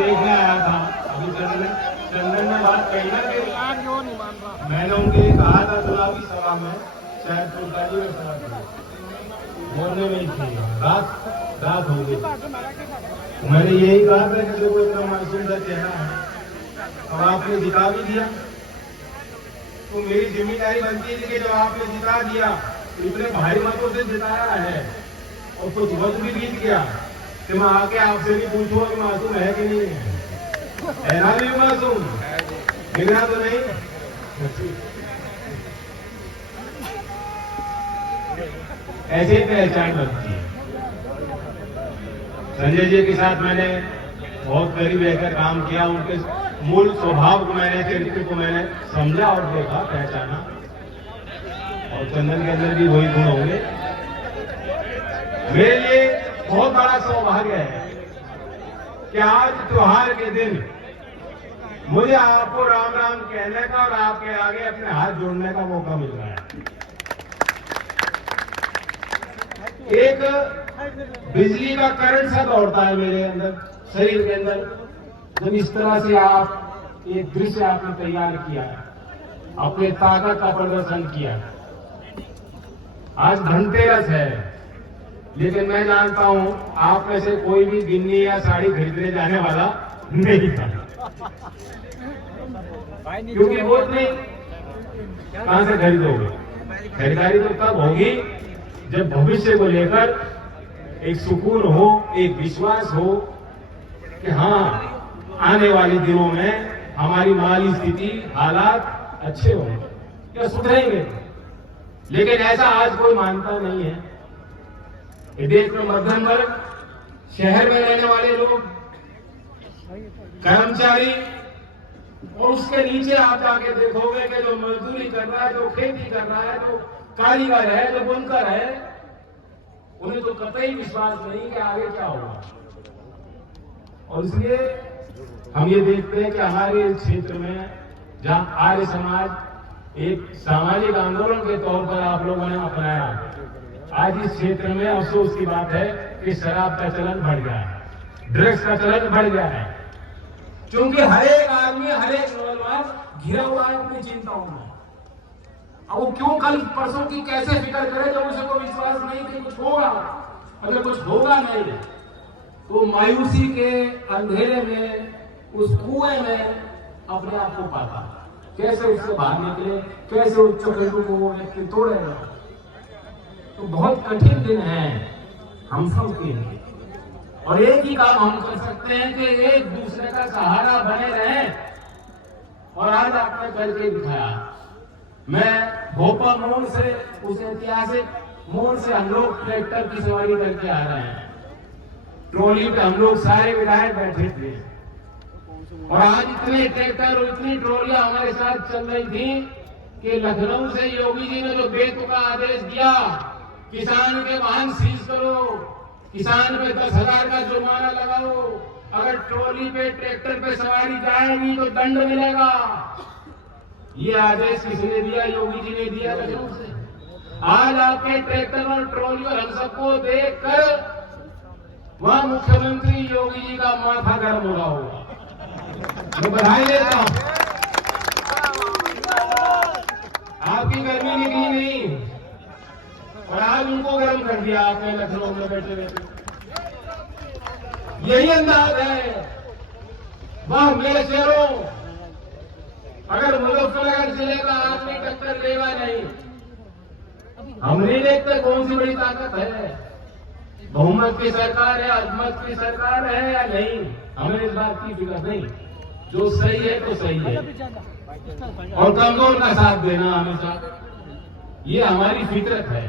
देखने आया था। अभी चंदन ने बात कही ना कि मैंने उनके लिए कहा था चुनावी सभा में, शायद फुलकाजी में सभा थी, बोलने में ही थी, रात हो गई। मैंने यही कहा था कि जो इतना मासूम का चेहरा है, अब आपने जिता भी दिया, तो मेरी जिम्मेदारी बनती थी कि जब आपने जिता दिया, इतने भारी मतों से जिताया है और कुछ वक्त भी बीत गया, तो मैं आके आपसे भी पूछूंगा कि मासूम है कि नहीं है ना? भी मासूम गिरा तो नहीं? ऐसे ही पहचान बनती है। संजय जी के साथ मैंने बहुत करीब रहकर काम किया, उनके मूल स्वभाव को मैंने, चरित्र को मैंने समझा और देखा, पहचाना, और चंदन के अंदर भी वही गुण होंगे। मेरे लिए बहुत बड़ा सौभाग्य है कि आज त्योहार के दिन मुझे आपको राम राम कहने का और आपके आगे अपने हाथ जोड़ने का मौका मिल रहा है। एक बिजली का करंट सा दौड़ता है मेरे अंदर, शरीर के अंदर, जब इस तरह से आप एक दृश्य आपने तैयार किया, अपने ताकत का प्रदर्शन किया। आज धनतेरस है, लेकिन मैं जानता हूं आप में से कोई भी गिन्नी या साड़ी खरीदने जाने वाला नहीं था, क्योंकि वो नहीं, कहां से खरीदोगे? खरीदारी तो तब होगी जब भविष्य को लेकर एक सुकून हो, एक विश्वास हो कि हाँ, आने वाले दिनों में हमारी माली स्थिति, हालात अच्छे होंगे या सुधरेंगे। लेकिन ऐसा आज कोई मानता नहीं है। देश में मध्यम वर्ग, शहर में रहने वाले लोग, कर्मचारी, और उसके नीचे आप जाके देखोगे कि जो मजदूरी कर रहा है, जो खेती कर रहा है, जो कारीगर है, जो बुनकर है, उन्हें तो कतई विश्वास नहीं कि आगे क्या होगा। और इसलिए हम ये देखते हैं कि हमारे इस क्षेत्र में, जहां आर्य समाज एक सामाजिक आंदोलन के तौर पर आप लोगों ने अपनाया, आज इस क्षेत्र में अफसोस की बात है कि शराब का चलन बढ़ गया है, ड्रग्स का चलन बढ़ गया है, क्योंकि हर एक आदमी, हर एक नौजवान घिरा हुआ है अपनी चिंताओं में। अब वो क्यों कल परसों की कैसे फिक्र करे जब उसे कोई विश्वास नहीं कि कुछ होगा? अगर कुछ होगा नहीं तो मायूसी के अंधेरे में, उस कुएं में अपने आप को पाता, कैसे उससे बाहर निकले, कैसे उस चक्रव्यूह को वो व्यक्ति तोड़ेगा। तो बहुत कठिन दिन है हम सब के लिए, और एक ही काम हम कर सकते हैं कि एक दूसरे का सहारा बने रहें। और आज आपने करके दिखाया। मैं भोपाल मोड़ से, उस ऐतिहासिक मोड़ से हम लोग ट्रैक्टर की सवारी करके आ रहे हैं, ट्रॉली पे हम लोग सारे विधायक बैठे थे, और आज इतने ट्रैक्टर और इतनी ट्रॉलियां हमारे साथ चल रही थी कि लखनऊ से योगी जी ने जो बेतुका आदेश दिया, किसान के वाहन सीज करो, किसान पे 10,000 का जुर्माना लगाओ, अगर ट्रॉली पे, ट्रैक्टर पे सवारी जाएगी तो दंड मिलेगा। ये आदेश किसने दिया? योगी जी ने दिया लखनऊ से। आज आपके ट्रैक्टर और ट्रॉली और हम सबको देखकर वहां मुख्यमंत्री योगी जी का माथा गर्म हो रहा होगा। मैं बधाई देता हूं। आपकी गर्मी निकली नहीं और आज उनको गर्म कर दिया आपने लखनऊ में बैठे बैठे। यही अंदाज है। वाह मेरे शेरों, अगर मुजफ्फरनगर जिले का आदमी टक्कर लेगा नहीं, हम नहीं देखते कौन सी बड़ी ताकत है, बहुमत की सरकार है, अल्पमत की सरकार है या नहीं, हमें इस बात की फिक्र नहीं। जो सही है तो सही है, और कमजोर का साथ देना हमेशा, ये हमारी फितरत है,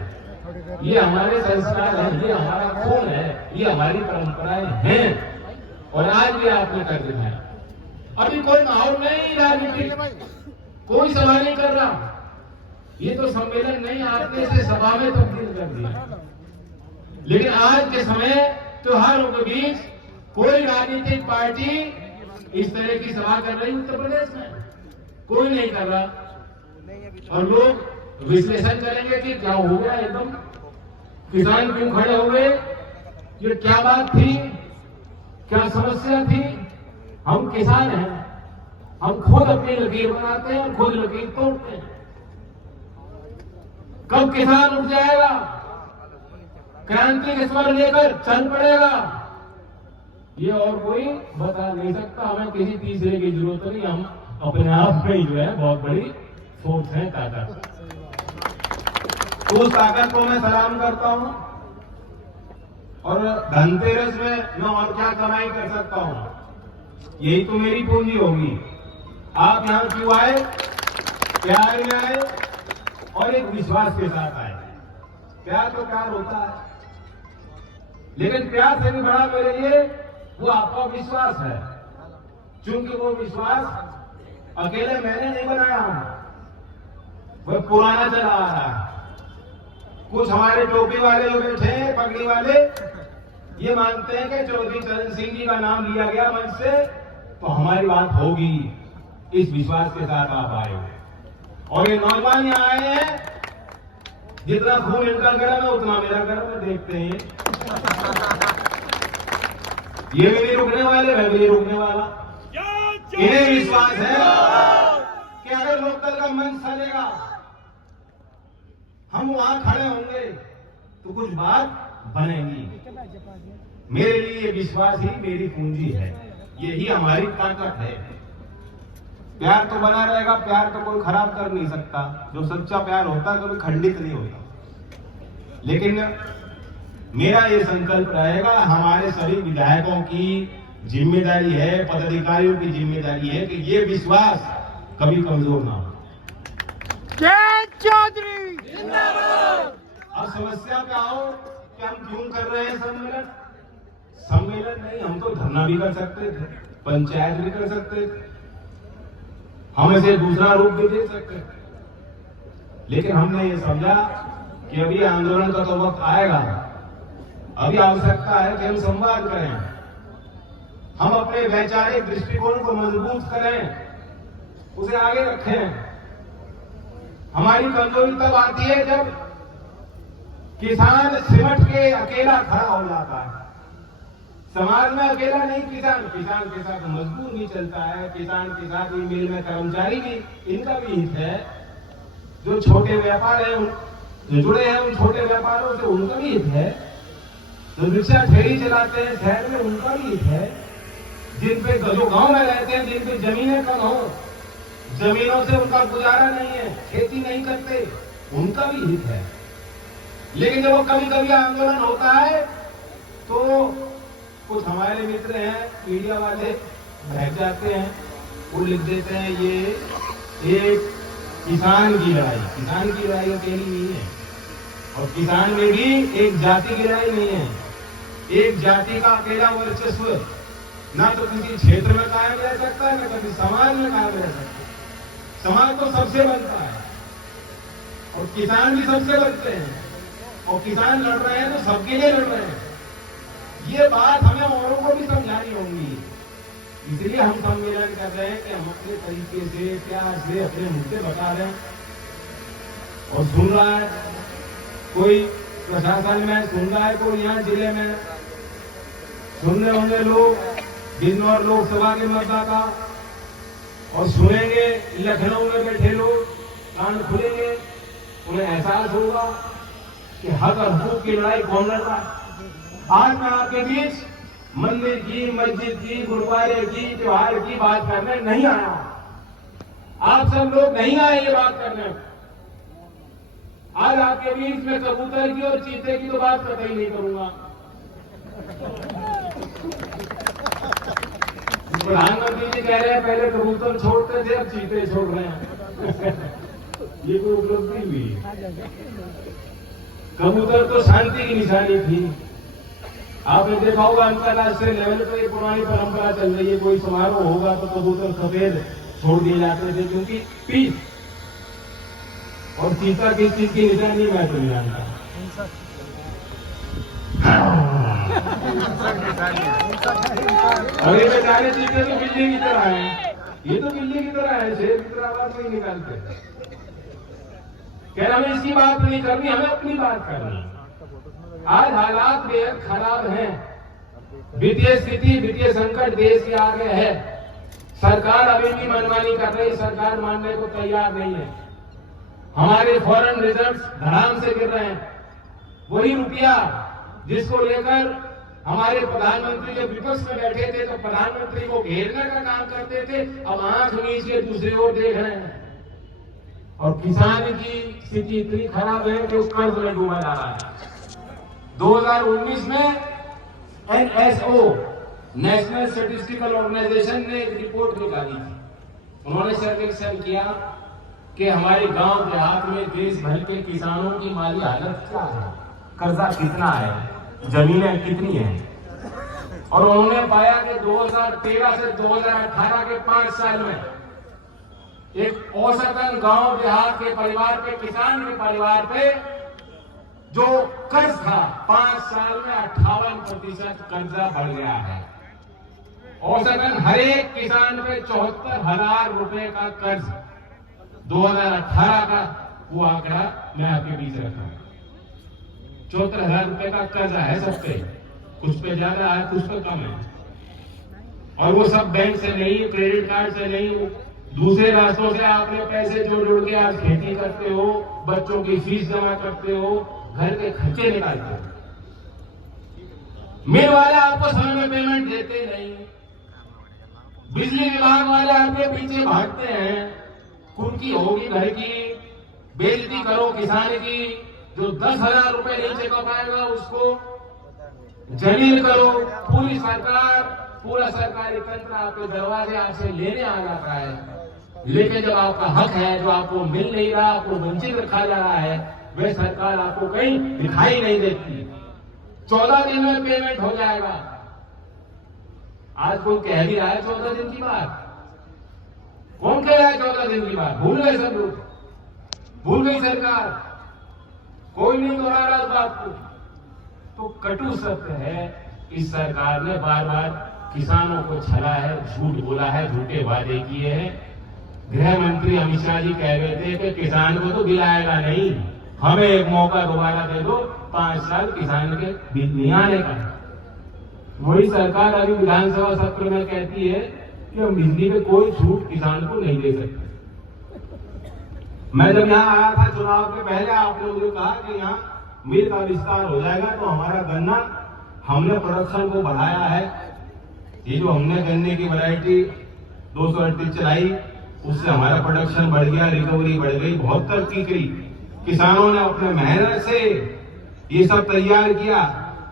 ये हमारे संस्कार है, ये हमारा खून है, ये हमारी परंपराएं हैं। और आज भी आपने कर दिखाया। अभी कोई माहौल नहीं राजनीतिक, कोई सवाल नहीं कर रहा। ये तो सम्मेलन नहीं, आपने इसे सभा में तब्दील कर दिया। लेकिन आज के समय त्योहारों के बीच कोई राजनीतिक पार्टी इस तरह की सभा कर रही उत्तर प्रदेश में कोई नहीं कर रहा। और लोग विश्लेषण करेंगे कि क्या हो गया, एकदम किसान क्यों खड़े हो गए, ये क्या बात थी, क्या समस्या थी, हम किसान हैं, हम खुद अपनी लकीर बनाते हैं और खुद लकीर तोड़ते हैं। कब किसान उठ जाएगा, क्रांति के स्वर लेकर चल पड़ेगा, ये और कोई बता नहीं सकता। हमें किसी तीसरे की जरूरत नहीं, हम अपने आप में ही जो है बहुत बड़ी सोच है, ताकत। तो उस ताकत को मैं सलाम करता हूं। और धनतेरस में मैं और क्या कमाई कर सकता हूं, यही तो मेरी पूंजी होगी। आप यहां क्यों आए? प्यार में आए और एक विश्वास के साथ आए। प्यार तो प्यार होता है, लेकिन प्यार से भी बड़ा मेरे लिए वो आपका विश्वास है, क्योंकि वो विश्वास अकेले मैंने नहीं बनाया, वो पुराना चला आ रहा है। कुछ हमारे टोपी वाले जो बैठे हैं, पगड़ी वाले, ये मानते हैं कि चौधरी चरण सिंह जी का नाम लिया गया मंच से तो हमारी बात होगी। इस विश्वास के साथ आप आए और ये नौजवान यहाँ आए हैं, जितना खून इनका गर्म है उतना मेरा गर्म है, देखते हैं। ये भी नहीं रुकने वाले, मैं भी नहीं रुकने वाला। इन्हें विश्वास है कि अगर लोकदल का मंच चलेगा, हम वहां खड़े होंगे तो कुछ बात बनेगी। मेरे लिए विश्वास ही मेरी पूंजी है, यही हमारी ताकत है। प्यार तो बना रहेगा, प्यार तो कोई खराब कर नहीं सकता। जो सच्चा प्यार होता है कभी खंडित नहीं होता। लेकिन मेरा ये संकल्प रहेगा, हमारे सभी विधायकों की जिम्मेदारी है, पदाधिकारियों की जिम्मेदारी है कि ये विश्वास कभी कमजोर ना हो। जय चौधरी जिंदाबाद। अब समस्या पे आओ कि हम क्यों कर रहे हैं सम्मेलन? सम्मेलन नहीं, हम तो धरना भी कर सकते थे, पंचायत भी कर सकते थे, हम इसे दूसरा रूप भी दे सकते थे। लेकिन हमने ये समझा कि अभी आंदोलन का तो वक्त आएगा, अभी आवश्यकता है कि हम संवाद करें, हम अपने वैचारिक दृष्टिकोण को मजबूत करें, उसे आगे रखें। हमारी कमजोरी तब आती है जब किसान सिमट के अकेला खड़ा हो जाता है। समाज में अकेला नहीं, किसान के साथ मजदूर भी चलता है, किसान के साथ मिल में कर्मचारी भी, इनका भी हित है। जो छोटे व्यापार है, जो जुड़े हैं उन छोटे व्यापारों से, उनका भी हित है। जो रिक्शा ठेली चलाते हैं शहर में, उनका भी हित है। जिन पे जो गांव में रहते हैं, जिन पे जमीनें कम हो, जमीनों से उनका गुजारा नहीं है, खेती नहीं करते, उनका भी हित है। लेकिन जब वो कभी कभी आंदोलन होता है तो कुछ हमारे मित्र हैं मीडिया वाले बहक जाते हैं, वो लिख देते हैं ये एक किसान की लड़ाई अकेली नहीं है, और किसान में भी एक जाति की लड़ाई नहीं है। एक जाति का अकेला वर्चस्व ना तो किसी क्षेत्र में कायम रह सकता है, ना कभी समाज में कायम रह सकता है। समाज तो सबसे बनता है और किसान भी सबसे बनते हैं, और किसान लड़ रहे हैं तो सबके लिए लड़ रहे हैं। ये बात हमें औरों को भी समझानी होगी, इसलिए हम सम्मेलन कर रहे हैं कि हम अपने तरीके से प्यार से अपने मुद्दे बता रहे हैं। और सुन रहा है कोई प्रशासन में, सुन रहा है कोई यहाँ जिले में, सुन रहे होंगे लोग बिजनौर लोकसभा के मतदाता, और सुनेंगे लखनऊ में बैठे लोग, कान खुलेंगे, उन्हें एहसास होगा कि हक और हुकूक की लड़ाई कौन लड़ रहा है। आज मैं आपके बीच मंदिर की, मस्जिद की, गुरुद्वारे की, त्योहार की बात करने नहीं आया। आप सब लोग नहीं आए ये बात करने। आज आपके बीच में कबूतर की और चीते की तो बात कतई नहीं करूंगा। प्रधानमंत्री जी कह रहे हैं पहले कबूतर छोड़ते थे, अब चीते छोड़ रहे हैं। ये कोई उपलब्धि हुई? कबूतर तो शांति की निशानी थी। आपने देखा होगा अंतरराष्ट्रीय लेवल पर ये पुरानी परंपरा चल रही है, कोई समारोह होगा तो कबूतर सफेद छोड़ दिए जाते थे, क्योंकि पीस। और चीता किस चीज की निशानी मैं तो नहीं जानता। अरे बेचारे चीते तो बिल्ली की तरह है, ये तो बिल्ली की तरह है, शेर की तरह आवाज नहीं निकालते। कह रहे हमें इसकी बात नहीं करनी, हमें अपनी बात करनी। आज हालात बेहद खराब हैं, वित्तीय स्थिति, वित्तीय संकट देश के आगे है। सरकार अभी भी मनमानी कर रही, सरकार मानने को तैयार नहीं है। हमारे फॉरेन रिजर्व्स धड़ाम से गिर रहे हैं। वही रुपया जिसको लेकर हमारे प्रधानमंत्री जब विपक्ष में बैठे थे तो प्रधानमंत्री को घेरने का काम करते थे, अब आंख मीच के दूसरी ओर देख रहे हैं। और किसान की स्थिति इतनी खराब है कि उस कर्ज में डूबा जा रहा है। 2019 में NSO, नेशनल स्टैटिस्टिकल ऑर्गेनाइजेशन ने एक रिपोर्ट निकाली थी। उन्होंने सर्वेक्षण किया कि हमारे गांव देहात में देश भर के किसानों की माली हालत क्या है, कर्जा कितना है, जमीनें कितनी हैं। और उन्होंने पाया कि 2013 से 2018 के 5 साल में एक औसतन गांव देहात के परिवार पे, किसान के परिवार पे जो कर्ज था 5 साल में 58% कर्जा बढ़ गया है। औसतन हर एक किसान पे 74,000 रुपए का कर्ज 2018 का वो आंकड़ा मैं आपके बीच रखा हूं। 74,000 रुपए का कर्जा है सबसे, कुछ पे ज्यादा है, कुछ पे कम है। और वो सब बैंक से नहीं, क्रेडिट कार्ड से नहीं, दूसरे रास्तों से आपने पैसे जोड़ के आज खेती करते हो, बच्चों की फीस जमा करते हो, घर के खर्चे निकालते हो। मिल वाले आपको समय में पेमेंट देते नहीं, बिजली विभाग वाले आपके पीछे भागते हैं। कुर्की होगी घर की, बेइज्जती करो किसान की, जो 10,000 रुपए नहीं चुका पाएगा उसको जलील करो। पूरी सरकार, पूरा सरकारी तंत्र आपके दरवाजे आपसे लेने आ जाता है, लेकिन जब आपका हक है जो आपको मिल नहीं रहा, आपको वंचित रखा जा रहा है, वह सरकार आपको कहीं दिखाई नहीं देती। 14 दिन में पेमेंट हो जाएगा। आज कोई कह भी रहा है 14 दिन की बात। कौन कह रहा है 14 दिन की बात? भूल गए सब लोग, भूल गई सरकार, कोई नहीं दोहरा रहा इस बात को। तो कटु सत्य है, इस सरकार ने बार बार किसानों को छला है, झूठ बोला है, झूठे वादे किए हैं। गृह मंत्री अमित शाह जी कह रहे थे कि किसान को तो गिलाएगा नहीं, हमें एक मौका दोबारा दे दो, 5 साल किसान के नहीं आने का। वही सरकार अभी विधानसभा सत्र में कहती है कि हम बिजली पे कोई छूट किसान को नहीं दे सकते। मैं जब यहाँ आया था चुनाव के पहले, आपने मुझे कहा कि यहाँ मिल का विस्तार हो जाएगा तो हमारा गन्ना, हमने प्रोडक्शन को बढ़ाया है। ये जो हमने गन्ने की वैरायटी 238 चलाई, उससे हमारा प्रोडक्शन बढ़ गया, रिकवरी बढ़ गई, बहुत तरक्की की। किसानों ने अपने मेहनत से ये सब तैयार किया,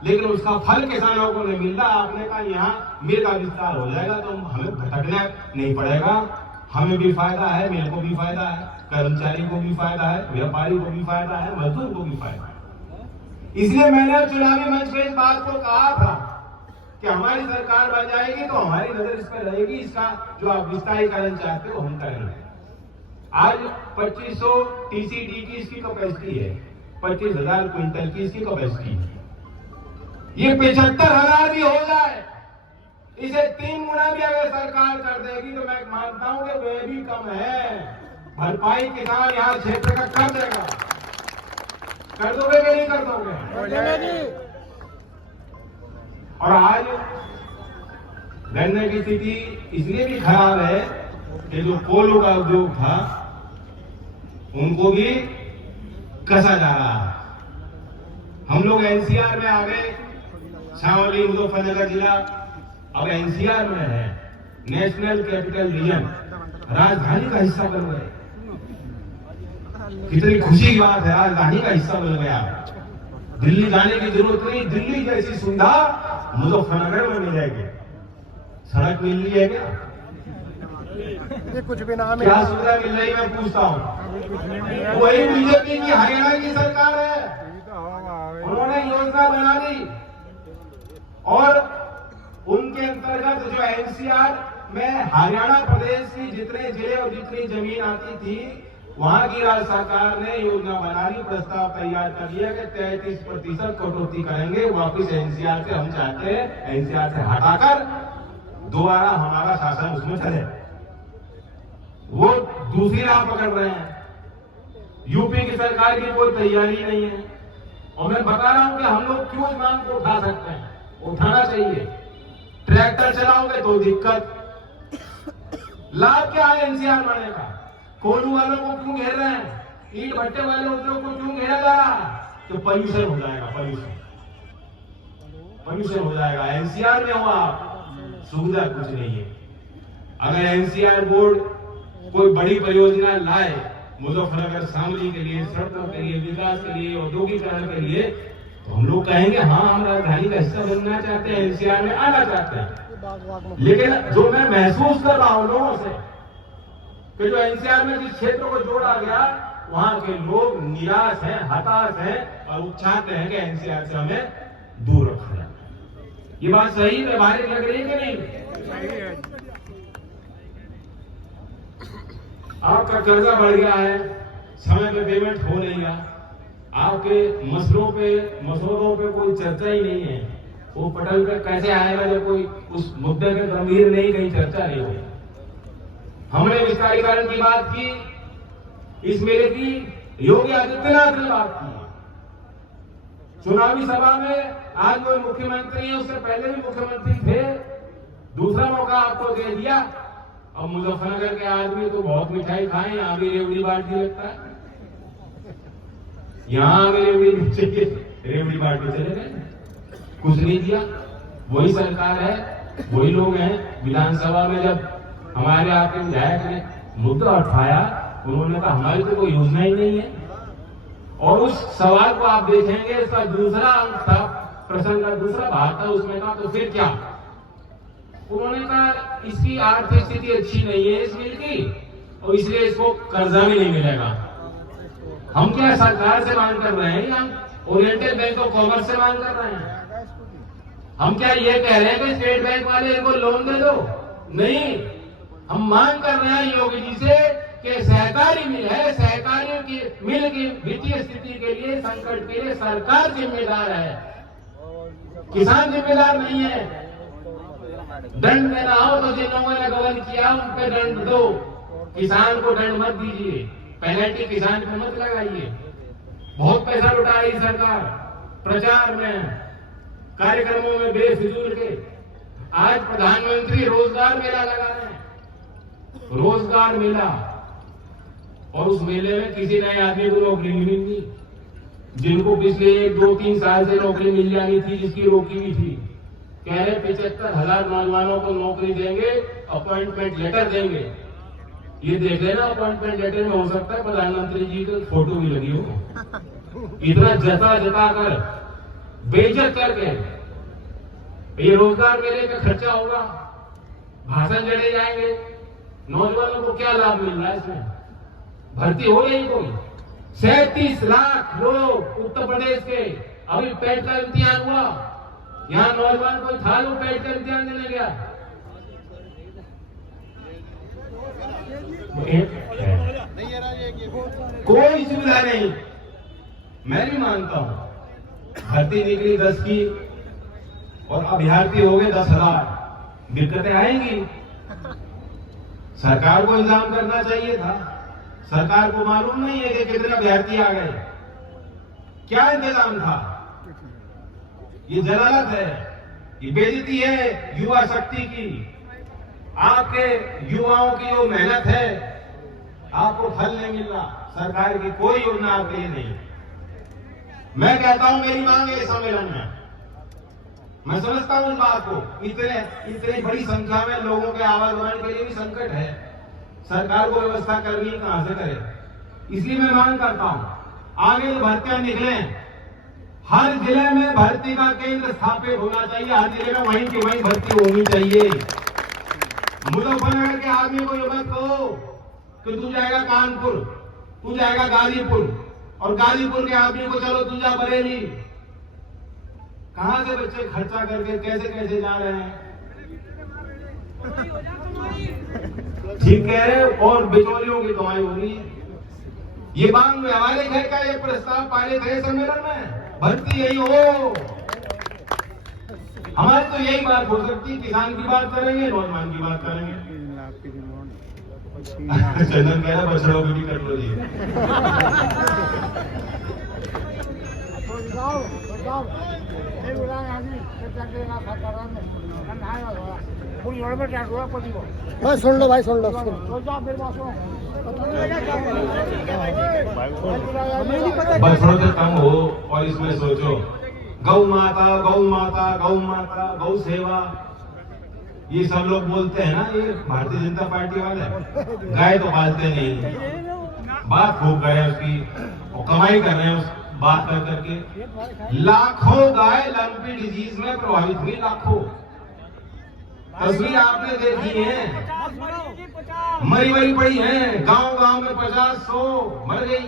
लेकिन उसका फल किसानों को नहीं मिल रहा। आपने कहा यहाँ मिल का विस्तार हो जाएगा तो हमें भटकना नहीं पड़ेगा, हमें भी फायदा है, मिल को भी फायदा है, कर्मचारी को भी फायदा है, व्यापारी को भी फायदा है, मजदूर को भी फायदा है। इसलिए मैंने चुनावी मंच में इस बात को कहा था कि हमारी सरकार बन जाएगी तो हमारी नजर इस पर रहेगी, इसका जो आप विस्तारीकरण चाहते हो हम करेंगे। आज 2500 TCD की इसकी कैपेसिटी है, 25,000 क्विंटल की इसकी कैपेसिटी है। ये 75,000 भी हो जाए, इसे 3 गुना भी अगर सरकार कर देगी तो मैं मानता हूं कि वह भी कम है। भरपाई किसान यहाँ क्षेत्र का कर देगा। कर दोगे कि नहीं कर दोगे? और आज गन्ने की स्थिति इसलिए भी खराब है कि जो कोयलों का उद्योग था उनको भी कसा जा रहा है। हम लोग NCR में आ गए, शामली मुजफ्फरनगर जिला अब NCR में है, नेशनल कैपिटल रीजन, राजधानी का हिस्सा बन गए। कितनी खुशी की बात है, राजधानी का हिस्सा बन गया। दिल्ली जाने की जरूरत नहीं, दिल्ली जैसी सुविधा मुजफ्फरनगर में मिलेगी। सड़क मिल रही है क्या? ये कुछ भी नाम क्या सुविधा मिल रही मैं पूछता हूँ। वही बीजेपी की हरियाणा की सरकार है, उन्होंने योजना बना दी और उनके अंतर्गत जो NCR में हरियाणा प्रदेश की जितने जिले और जितनी जमीन आती थी, वहां की राज्य सरकार ने योजना बना ली, प्रस्ताव तैयार कर लिया कि 33% कटौती करेंगे। वापिस NCR से हम चाहते हैं NCR से हटाकर दोबारा हमारा शासन उसमें चले। वो दूसरी राह पकड़ रहे हैं। यूपी की सरकार की कोई तैयारी नहीं है। और मैं बता रहा हूं कि हम लोग क्यों इस मांग को उठा सकते हैं। उठाना चाहिए। ट्रैक्टर चलाओगे तो दिक्कत। लाभ क्या है एनसीआर बनाने का? कोयले वालों को क्यों घेर रहे हैं? ईंट भट्टे वाले उद्योग को क्यों घेरा जा रहा है? तो पॉल्यूशन हो जाएगा, पॉल्यूशन हो जाएगा। एनसीआर में हुआ सुविधा कुछ नहीं है। अगर एनसीआर बोर्ड कोई बड़ी परियोजना लाए मुजफ्फरनगर शामली के लिए, सड़कों के लिए, विकास के लिए, औद्योगिकरण के लिए, तो हम लोग कहेंगे हाँ हम राजधानी का हिस्सा बनना चाहते हैं, एनसीआर में आना चाहते हैं। लेकिन जो मैं महसूस कर रहा हूं लोगों से कि जो एनसीआर में जिस क्षेत्र को जोड़ा गया वहां के लोग निराश हैं, हताश हैं और वो चाहते हैं कि एनसीआर से हमें दूर रखा जाए। ये बात सही व्यवहारिक लग रही है कि नहीं? आपका कर्जा बढ़ गया है, समय पे पेमेंट हो नहीं रहा, आपके मसलों पे कोई चर्चा ही नहीं है। वो पटल पे कैसे आएगा जब कोई उस मुद्दे पे गंभीर नहीं, कहीं चर्चा नहीं हुई। हमने विस्तारीकरण की बात की, इस मेले की योगी आदित्यनाथ ने बात की। चुनावी सभा में आज वो मुख्यमंत्री है, उससे पहले भी मुख्यमंत्री थे, दूसरा मौका आपको दे दिया। अब मुजफ्फरनगर के आदमी तो बहुत मिठाई खाए, यहाँ भी रेवड़ी बांटने लगता है, यहाँ भी रेवड़ी बांटने चले गए, कुछ नहीं दिया। वही सरकार है, वही लोग हैं। विधानसभा में जब हमारे आपके विधायक ने मुद्दा उठाया, उन्होंने कहा हमारी तो कोई योजना ही नहीं है। और उस सवाल को आप देखेंगे, इसका दूसरा अंक था, प्रश्न का दूसरा भाग था, उसमें कहा तो फिर क्या? उन्होंने कहा इसकी आर्थिक स्थिति अच्छी नहीं है इस मिल की, और इसलिए इसको कर्जा भी नहीं मिलेगा। हम क्या सरकार से मांग कर रहे हैं या ओरिएंटल बैंक ऑफ कॉमर्स से मांग कर रहे हैं? हम क्या ये कह रहे हैं कि स्टेट बैंक वाले इनको लोन दे दो? नहीं, हम मांग कर रहे हैं योगी जी से कि सहकारी मिल है, सहकारियों की मिल की वित्तीय स्थिति के लिए, संकट के लिए सरकार जिम्मेदार है, किसान जिम्मेदार नहीं है। दंड देना हो तो जिन लोगों ने गबन किया उन पे दंड दो, किसान को दंड मत दीजिए, पेनल्टी किसान पे मत लगाइए। बहुत पैसा लुटा रही सरकार प्रचार में, कार्यक्रमों में बेफिजूल के। आज प्रधानमंत्री रोजगार मेला लगा रहे हैं, रोजगार मेला, और उस मेले में किसी नए आदमी को नौकरी नहीं मिली, जिनको पिछले 1-2-3 साल से नौकरी मिल जानी थी, जिसकी रोकी हुई थी। कह रहे 75,000 नौजवानों को नौकरी देंगे, अपॉइंटमेंट लेटर देंगे। ये देख लेना, अपॉइंटमेंट लेटर में हो सकता है प्रधानमंत्री जी की फोटो भी लगी हो। इतना जता कर, बेइज्जत करके ये रोजगार मेले का खर्चा होगा, भाषण जड़े जाएंगे। नौजवानों को क्या लाभ मिल रहा है इसमें? भर्ती हो रही कोई? 37 लाख लोग उत्तर प्रदेश के, अभी पेट का इम्तिहान हुआ, यहाँ नौजवान कोई था जो पेट का इम्तिहान देने गया? कोई सुविधा नहीं। मैं भी मानता हूं भर्ती निकली 10 की और अभ्यर्थी हो गए 10,000, दिक्कतें आएंगी। सरकार को इंतजाम करना चाहिए था। सरकार को मालूम नहीं है कि कितने अभ्यर्थी आ गए, क्या इंतजाम था? ये जलालत है, ये बेइज्जती है युवा शक्ति की। आपके युवाओं की जो मेहनत है, आपको फल नहीं मिल रहा। सरकार की कोई योजना आपके लिए नहीं। मैं कहता हूं मेरी मांग है सम्मेलन में, मैं समझता हूं इस बात को। इतने बड़ी संख्या में लोगों के आवागमन के लिए भी संकट है, सरकार को व्यवस्था करनी कहां से करे। इसलिए मैं मांग करता हूं आगे जो भर्तियां निकले, हर जिले में भर्ती का केंद्र स्थापित होना चाहिए, हर जिले में वहीं की वहीं भर्ती होनी चाहिए। मुजफ्फरनगर के आदमी को ये मत कहो कि तू जाएगा कानपुर, तू जाएगा गाजीपुर, और गाजीपुर के आदमी को चलो तू जा बरेली। कहां से बच्चे खर्चा करके कैसे जा रहे हैं? ठीक है, और बिचौलियों की कमाई होगी। ये मांग व्यवहारिक है क्या? ये प्रस्ताव पारित है सम्मेलन में? भर्ती यही हो, हमारी तो यही बात हो सकती। किसान की बात करेंगे, नौजवान की बात करेंगे। चंदन कह रहा बछड़ों की भी कर लो जी। बस सुन लो भाई, सुन लो। बस थोड़ा सा कम हो और इसमें सोचो, गौ माता गौ माता गौ माता गौ सेवा, ये सब लोग बोलते हैं ना, ये भारतीय जनता पार्टी वाले। गाय तो पालते नहीं, बात खूब कर रहे हैं उसकी और कमाई कर रहे हैं उस बात कर करके। लाखों गाय लंपी डिजीज में प्रभावित हुई, लाखों। तस्वीर आपने देखी है, मरी मरी पड़ी है, गांव गांव में 50-100 मर गई,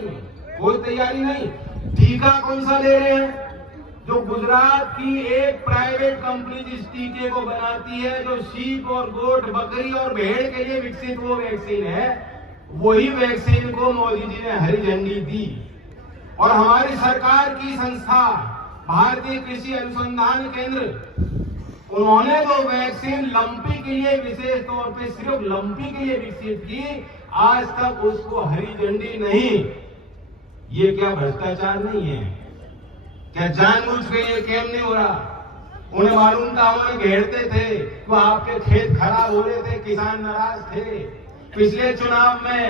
कोई तैयारी नहीं। टीका कौन सा ले रहे हैं? जो गुजरात की एक प्राइवेट कंपनी जिस टीके को बनाती है, जो शीप और गोट, बकरी और भेड़ के लिए विकसित वो वैक्सीन है, वही वैक्सीन को मोदी जी ने हरी झंडी दी। और हमारी सरकार की संस्था भारतीय कृषि अनुसंधान केंद्र, उन्होंने तो वैक्सीन लंपी के लिए विशेष तौर पे सिर्फ लंपी के लिए विकसित की, आज तक उसको हरी झंडी नहीं। ये क्या भ्रष्टाचार नहीं है? क्या जानबूझ के ये कैम नहीं हो रहा? उन्हें मालूम था, उन्हें घेरते थे तो आपके खेत खराब हो रहे थे, किसान नाराज थे। पिछले चुनाव में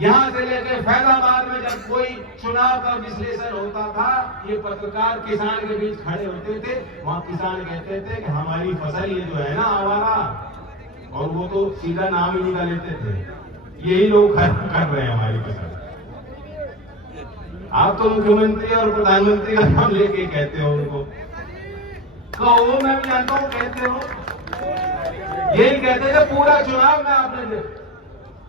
यहां से लेकर फैजाबाद में जब कोई चुनाव का विश्लेषण होता था, ये पत्रकार किसान के बीच खड़े होते थे, वहां किसान कहते थे कि हमारी फसल ये जो है ना आवारा, और वो तो सीधा नाम ही निकाल लेते थे, यही लोग कर रहे हैं हमारी फसल। आप तो मुख्यमंत्री और प्रधानमंत्री का नाम लेके कहते हो उनको, कहो मैं भी जानता हूं कहते हो, यही कहते थे पूरा चुनाव में आपने दे।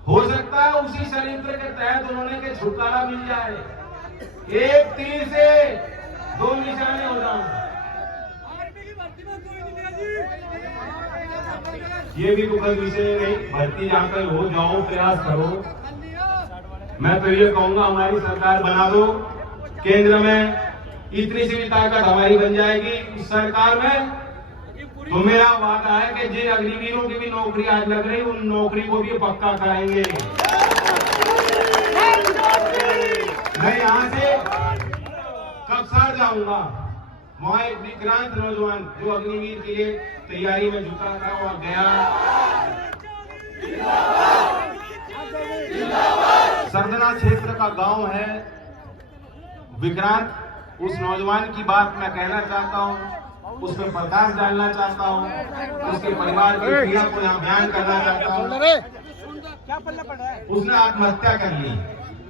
हो सकता है उसी चरित्र के तहत उन्होंने के छुटकारा मिल जाए, एक तीर से 2 निशाने हो जाए। ये भी दुखद विषय नहीं, भर्ती जहां तक हो जाओ, प्रयास करो। मैं तो ये कहूंगा हमारी सरकार बना दो, केंद्र में इतनी सी भी ताकत हमारी बन जाएगी उस सरकार में, तो मेरा वादा है कि जिन अग्निवीरों की भी नौकरी आज लग रही, उन नौकरी को भी पक्का कराएंगे। मैं यहाँ से कपसार जाऊंगा, वहां एक विक्रांत नौजवान जो अग्निवीर के लिए तैयारी में जुटा था, वहां गया। सरदना क्षेत्र का गांव है विक्रांत, उस नौजवान की बात मैं कहना चाहता हूं, उस पर प्रकाश डालना चाहता हूं, उसके परिवार की पीड़ा को यहाँ बयान करना चाहता हूं। उसने आत्महत्या कर ली,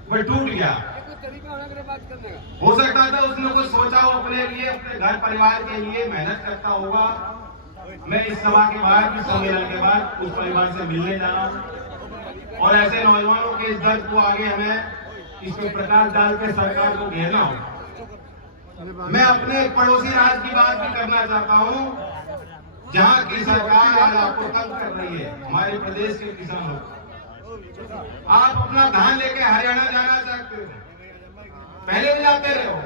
वह टूट गया। हो सकता था उसने कुछ सोचा हो अपने लिए, अपने घर परिवार के लिए मेहनत करता होगा। मैं इस सभा के बाद, इस सम्मेलन के बाद उस परिवार से मिलने जा रहा हूँ, और ऐसे नौजवानों के इस दर्द को आगे हमें इस पर प्रकाश डाल के सरकार को घेरना हो। मैं अपने एक पड़ोसी राज्य की बात भी करना चाहता हूं, जहां की सरकार आज आपको तंग कर रही है, हमारे प्रदेश के किसानों। आप अपना धान लेके हरियाणा जाना चाहते हो, पहले भी जाते रहे हो,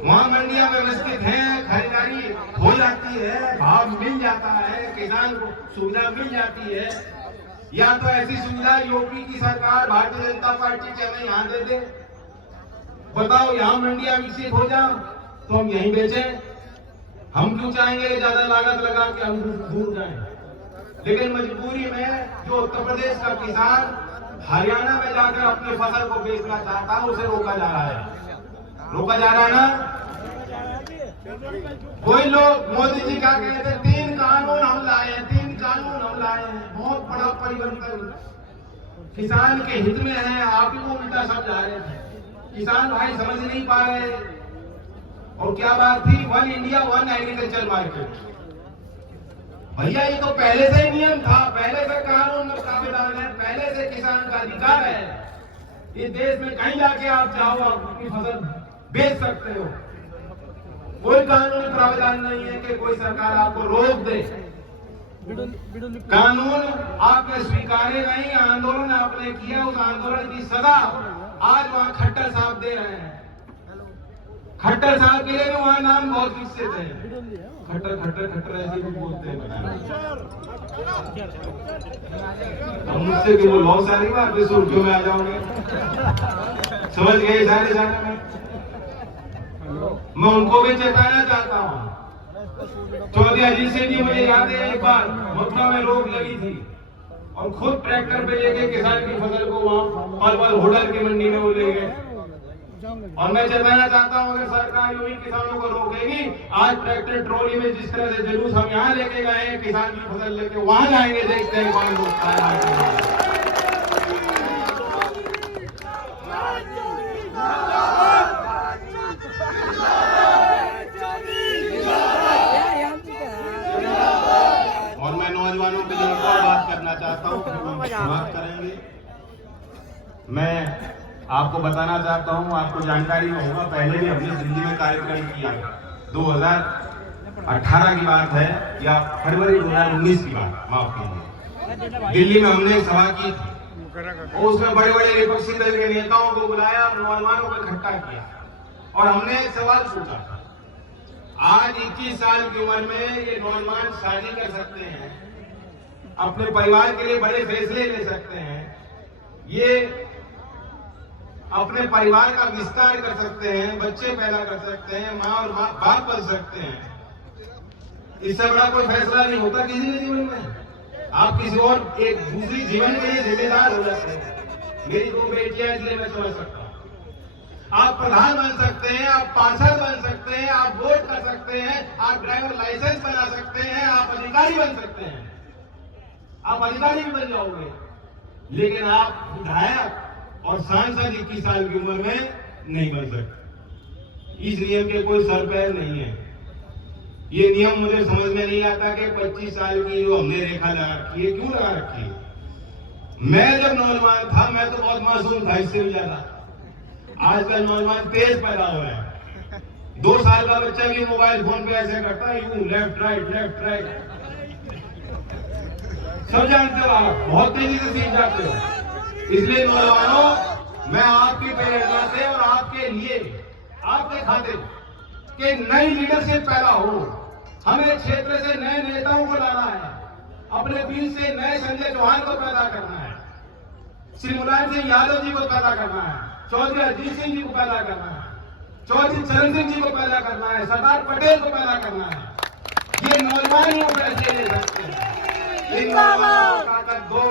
वहां मंडियां व्यवस्थित हैं, खरीदारी हो जाती है, भाव मिल जाता है, किसान को सुविधा मिल जाती है। या तो ऐसी सुविधा यूपी की सरकार भारतीय जनता पार्टी के हमें यहाँ दे दे, बताओ यहाँ मंडियां विकसित हो जाओ तो हम यहीं बेचें। हम क्यों चाहेंगे ज्यादा लागत लगा के हम दूर जाएं? लेकिन मजबूरी में जो उत्तर प्रदेश का किसान हरियाणा में जाकर अपनी फसल को बेचना चाहता है, उसे रोका जा रहा है। रोका जा रहा है ना? कोई लोग मोदी जी क्या कहते हैं, 3 कानून हम लाए हैं, 3 कानून हम लाए हैं, बहुत बड़ा परिवर्तन किसान के हित में है। आप ही को उल्टा समझा रहे थे, किसान भाई समझ नहीं पा रहे। और क्या बात थी, 1 इंडिया 1 एग्रीकल्चर मार्केट। भैया ये तो पहले से ही नियम था, पहले से कानून में प्रावधान है, पहले से किसान का अधिकार है। इस देश में कहीं जाके आप चाहो अपनी फसल बेच सकते हो, कोई कानूनी प्रावधान नहीं है कि कोई सरकार आपको रोक दे। कानून आपने स्वीकारे नहीं, आंदोलन आपने किया, उस आंदोलन की सजा आज वहां खट्टर साहब दे रहे हैं। खट्टर साहब के लिए भी वहां नाम बहुत विकसित है, खट्टर खट्टर खट्टर ऐसे भी बोलते हैं। मुझसे कि वो बहुत सारी बात सुर्खियों में आ जाओगे, समझ गए सारे में। मैं उनको भी चेताना चाहता हूँ। चौधरी अजीत सिंह जी, मुझे याद है एक बार मथुरा में रोक लगी थी और खुद ट्रैक्टर पे लेके किसान की फसल को वहाँ पलवल होटल की मंडी में वो ले गए। और मैं चेताना चाहता हूँ, अगर सरकार यूं ही किसानों को रोकेगी, आज ट्रैक्टर ट्रॉली में जिस तरह से जुलूस हम यहाँ लेके गए हैं, किसान की फसल लेके वहां जाएंगे, देखते हैं कौन रोकता है। और मैं नौजवानों के लिए एक और बात करना चाहता हूँ, बात करेंगे। मैं आपको बताना चाहता हूँ, आपको जानकारी में होगा, पहले भी हमने दिल्ली में कार्यक्रम किया। 2018 की बात है या फरवरी 2019 की बात, माफ कीजिए। दिल्ली में हमने एक सभा की थी और उसमें बड़े बड़े विपक्षी दल के नेताओं को बुलाया और नौजवानों को इकट्ठा किया और हमने एक सवाल पूछा। आज 21 साल की उम्र में ये नौजवान शादी कर सकते हैं, अपने परिवार के लिए बड़े फैसले ले सकते हैं, ये अपने परिवार का विस्तार कर सकते हैं, बच्चे पैदा कर सकते हैं, माँ और बाप बन सकते हैं। इससे बड़ा कोई फैसला नहीं होता किसी के जीवन में। आप किसी और एक दूसरी जीवन के लिए जिम्मेदार हो जाते हैं। मेरी 2 बेटियां, इसलिए मैं समझ सकता हूँ। आप प्रधान बन सकते हैं, आप पार्षद बन सकते हैं, आप वोट कर सकते हैं, आप ड्राइवर लाइसेंस बना सकते हैं, आप अधिकारी बन सकते हैं, आप अधिकारी भी बन जाओगे, लेकिन आप विधायक और सांसद 21 साल की उम्र में नहीं बन सकते। इस नियम के कोई सर पैर नहीं है। ये नियम मुझे समझ में नहीं आता कि 25 साल की जो हमने रेखा लगा रखी है, क्यों लगा रखी है। मैं जब नौजवान था, मैं तो बहुत मासूम था, इससे भी ज्यादा। आजकल नौजवान तेज पैदा हो रहे हैं। 2 साल का बच्चा भी मोबाइल फोन पे ऐसे करता है, यूं लेफ्ट राइट। सब जानते हो आप, बहुत तेजी से सीख जाते हो। इसलिए नौजवानों, मैं आपकी प्रेरणा से और आपके लिए, आपके खातिर कि नई लीडरशिप पैदा हो, हमें क्षेत्र से नए नेताओं को लाना है, अपने बीच से नए संजय चौहान को पैदा करना है, श्री मुलायम सिंह यादव जी को पैदा करना है, चौधरी अजीत सिंह जी को पैदा करना है, चौधरी चरण सिंह जी को पैदा करना है, सरदार पटेल को पैदा करना है। ये नौजवान ही फैसले ले सकते हैं। इन नौजवानों को ताकत दो।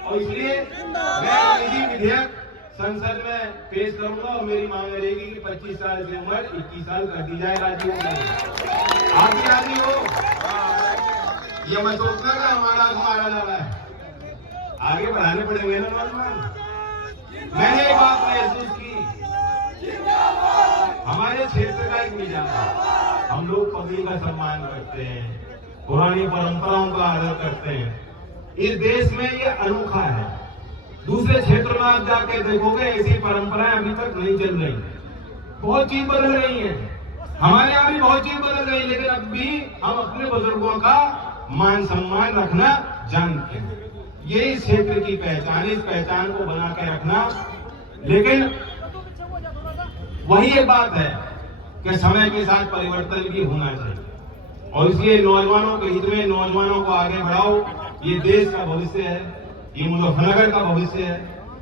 और इसलिए मैं निजी विधेयक संसद में पेश करूंगा और मेरी मांग रहेगी कि 25 साल की उम्र 21 साल कर दी जाए। राजी हो जाए, आप भी राजी हो? ये मैं सोचता था हमारा जाना है, आगे बढ़ाने पड़ेंगे ना नौजवान। मैंने एक बात महसूस की, हमारे क्षेत्र का एक मिजाज, हम लोग पगड़ी का सम्मान करते हैं, पुरानी परंपराओं का आदर करते हैं। इस देश में ये अनोखा है। दूसरे क्षेत्रों में आप जाके देखोगे, ऐसी परंपराएं अभी तक नहीं चल रही। बहुत चीज बदल रही है, हमारे यहाँ भी बहुत चीज बदल रही है, लेकिन अब भी हम अपने बुजुर्गों का मान सम्मान रखना जानते हैं। ये इस क्षेत्र की पहचान, इस पहचान को बना के रखना। लेकिन वही एक बात है कि समय के साथ परिवर्तन भी होना चाहिए और इसलिए नौजवानों के हित में नौजवानों को आगे बढ़ाओ। ये देश का भविष्य है, ये मुजफ्फरनगर का भविष्य है।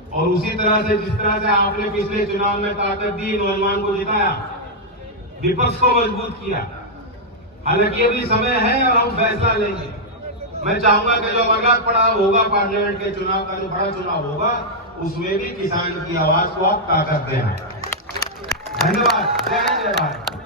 और उसी तरह से जिस तरह से आपने पिछले चुनाव में ताकत दी, नौजवान को जिताया, विपक्ष को मजबूत किया, हालांकि अभी समय है और हम फैसला लेंगे। मैं चाहूंगा कि जो अगला पड़ाव होगा, पार्लियामेंट के चुनाव का जो बड़ा चुनाव होगा, उसमें भी किसान की आवाज को आप ताकत देना। धन्यवाद। जय हिंद, जय भारत।